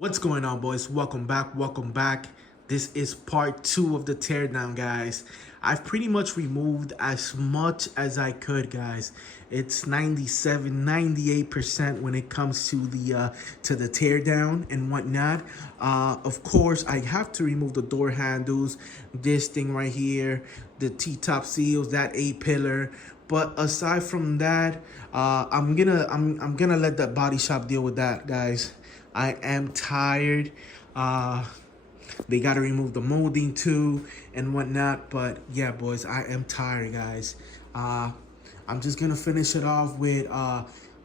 What's going on, boys? Welcome back. Welcome back. This is part 2 of the teardown, guys. I've pretty much removed as much as I could, guys. It's 97, 98% when it comes to the teardown and whatnot. Of course, I have to remove the door handles, this thing right here, the T-top seals, that A-pillar. But aside from that, I'm gonna let the body shop deal with that, guys. I am tired. They got to remove the molding too and whatnot. But yeah, boys, I am tired, guys. I'm just going to finish it off with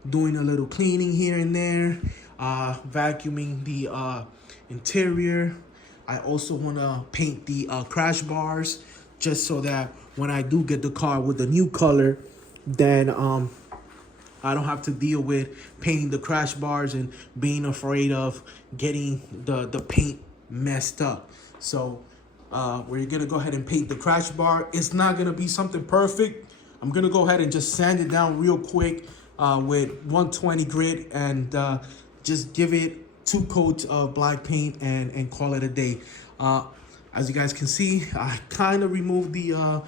doing a little cleaning here and there, vacuuming the interior. I also want to paint the crash bars just so that when I do get the car with the new color, then I don't have to deal with painting the crash bars and being afraid of getting the paint messed up. So we're gonna go ahead and paint the crash bar. It's not gonna be something perfect. I'm gonna go ahead and just sand it down real quick with 120 grit and just give it 2 coats of black paint and call it a day. As you guys can see, I kind of removed the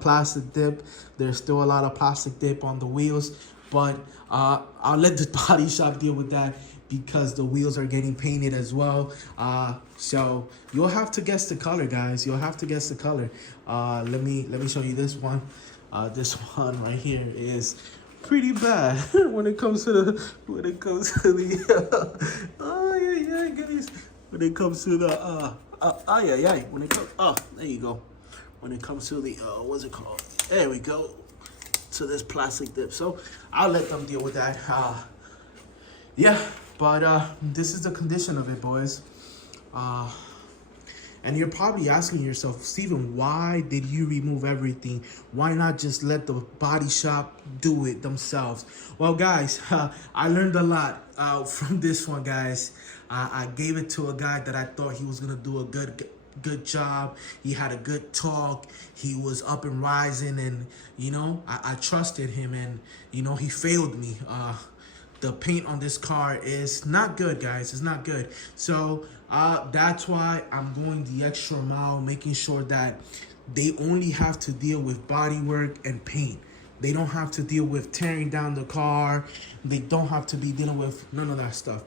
plastic dip. There's still a lot of plastic dip on the wheels, but I'll let the body shop deal with that because the wheels are getting painted as well. So you'll have to guess the color, guys. You'll have to guess the color. Let me show you this one. This one right here is pretty bad when it comes to the oh yeah, goodies. When it comes to the when it comes there you go. When it comes to the what's it called? There we go. To this plastic dip. So I'll let them deal with that. Yeah, but this is the condition of it, boys. And you're probably asking yourself, Steven, why did you remove everything? Why not just let the body shop do it themselves? Well, guys, I learned a lot from this one, guys. I gave it to a guy that I thought he was gonna do a good job. He had a good talk. He was up and rising, and you know, I trusted him, and you know, he failed me. The paint on this car is not good, guys. It's not good. So that's why I'm going the extra mile, making sure that they only have to deal with body work and paint. They don't have to deal with tearing down the car. They don't have to be dealing with none of that stuff.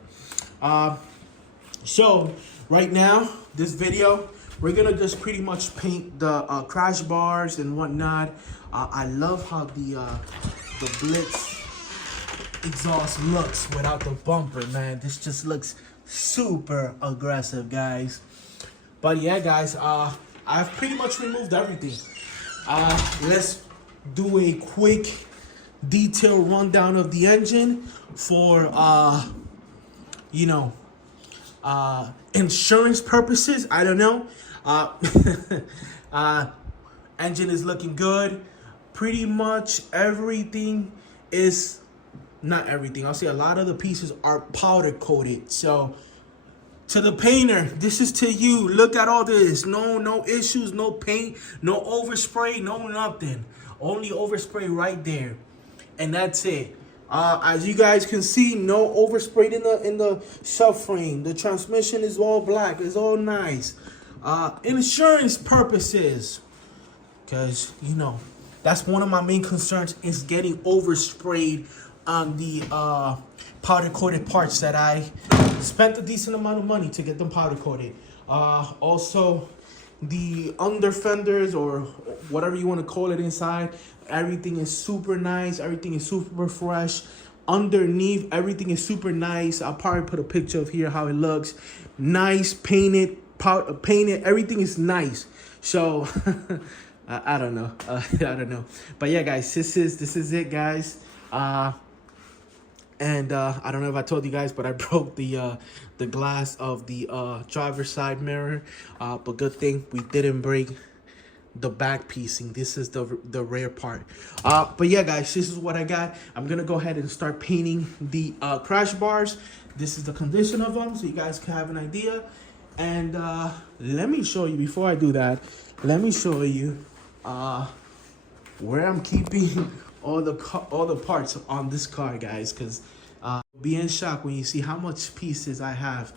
So right now, this video, we're gonna just pretty much paint the crash bars and whatnot. I love how the Blitz exhaust looks without the bumper, man. This just looks super aggressive, guys. But yeah, guys, I've pretty much removed everything. Let's do a quick detailed rundown of the engine for you know, insurance purposes. I don't know. Engine is looking good. Pretty much everything is, not everything, I'll say a lot of the pieces are powder coated. So to the painter, this is to you. Look at all this. No issues, no paint, no overspray, no nothing. Only overspray right there. And that's it. As you guys can see, no overspray in the subframe. The transmission is all black. It's all nice. Insurance purposes, because you know that's one of my main concerns, is getting oversprayed on the powder coated parts that I spent a decent amount of money to get them powder coated. Also, the under fenders, or whatever you want to call it, inside, everything is super nice. Everything is super fresh. Underneath, everything is super nice. I'll probably put a picture of here how it looks. Nice, painted, painted. Everything is nice. So I don't know. I don't know. But yeah, guys, this is it, guys. And I don't know if I told you guys, but I broke the glass of the driver's side mirror. But good thing we didn't break the back piecing. This is the rare part. But yeah, guys, this is what I got. I'm gonna go ahead and start painting the crash bars. This is the condition of them, so you guys can have an idea. And let me show you, before I do that, let me show you where I'm keeping all the parts on this car, guys, because Be in shock when you see how much pieces I have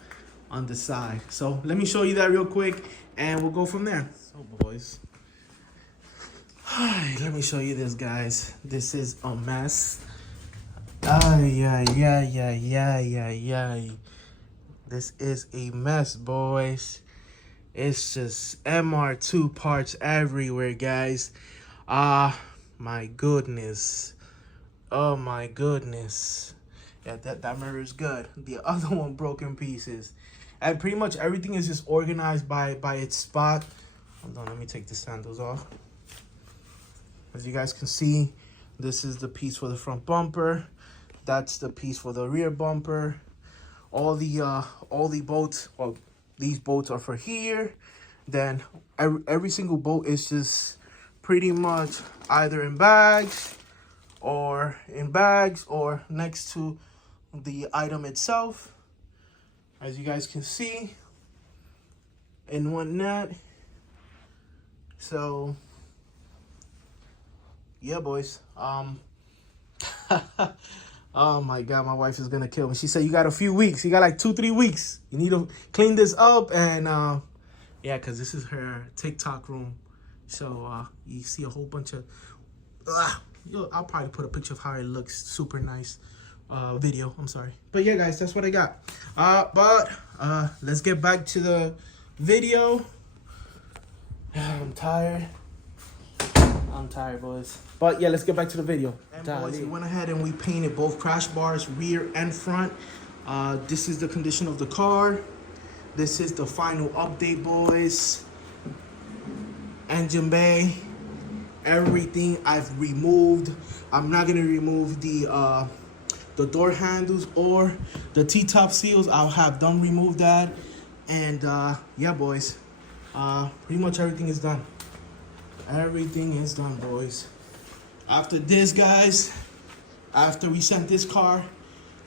on the side. So let me show you that real quick and we'll go from there. So boys, let me show you this, guys. This is a mess. Yeah. This is a mess, boys. It's just MR2 parts everywhere, guys. My goodness. Oh my goodness. Yeah, that mirror is good. The other one broken pieces. And pretty much everything is just organized by its spot. Hold on, let me take the sandals off. As you guys can see, this is the piece for the front bumper. That's the piece for the rear bumper. All the bolts, well, these bolts are for here. Then every single bolt is just pretty much either in bags or next to the item itself, as you guys can see, and whatnot. So yeah, boys. Oh my God, my wife is gonna kill me. She said, you got a few weeks. You got like 2-3 weeks. You need to clean this up. And yeah, because this is her TikTok room. So you see a whole bunch of I'll probably put a picture of how it looks. Super nice video. I'm sorry. But yeah, guys, that's what I got. But let's get back to the video. I'm tired, boys. But yeah, let's get back to the video. And boys, we went ahead and we painted both crash bars, rear and front. This is the condition of the car. This is the final update, boys. Engine bay, everything I've removed. I'm not gonna remove the door handles or the T-top seals. I'll have them remove that. And yeah, boys, pretty much everything is done. Everything is done, boys. After this, guys, after we sent this car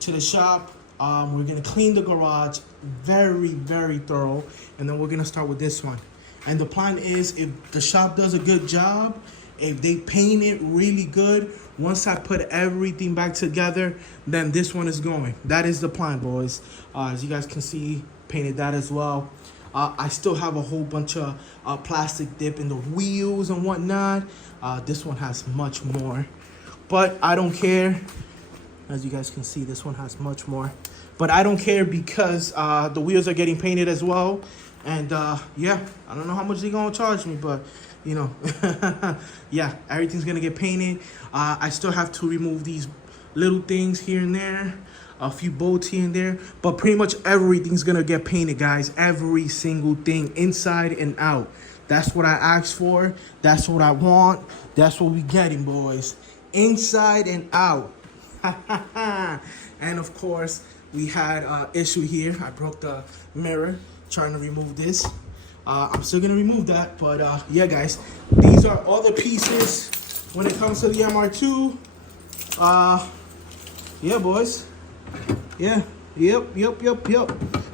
to the shop, we're gonna clean the garage very thorough, and then we're gonna start with this one. And the plan is, if the shop does a good job, if they paint it really good, once I put everything back together, then this one is going. That is the plan, boys. As you guys can see, painted that as well. I still have a whole bunch of plastic dip in the wheels and whatnot. This one has much more, but I don't care. As you guys can see, this one has much more, but I don't care because the wheels are getting painted as well. And yeah, I don't know how much they're gonna charge me, but you know, yeah, everything's gonna get painted. I still have to remove these little things here and there, a few bolts here and there, but pretty much everything's gonna get painted, guys. Every single thing, inside and out. That's what I asked for. That's what I want. That's what we getting, boys. Inside and out. And of course, we had an issue here. I broke the mirror trying to remove this. I'm still gonna remove that, but yeah, guys, these are all the pieces when it comes to the MR2. Yeah, boys. Yeah, yep.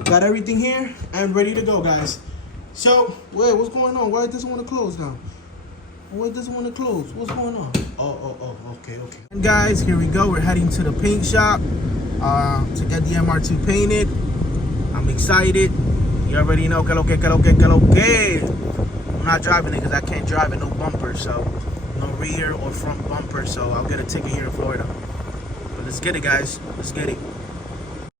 Got everything here and ready to go, guys. So, wait, what's going on? Why it doesn't want to close now? Why it doesn't want to close? What's going on? Oh, okay. And guys, here we go. We're heading to the paint shop to get the MR2 painted. I'm excited. You already know, que lo que. I'm not driving it because I can't drive it, no bumper, so no rear or front bumper, so I'll get a ticket here in Florida. But let's get it, guys. Let's get it.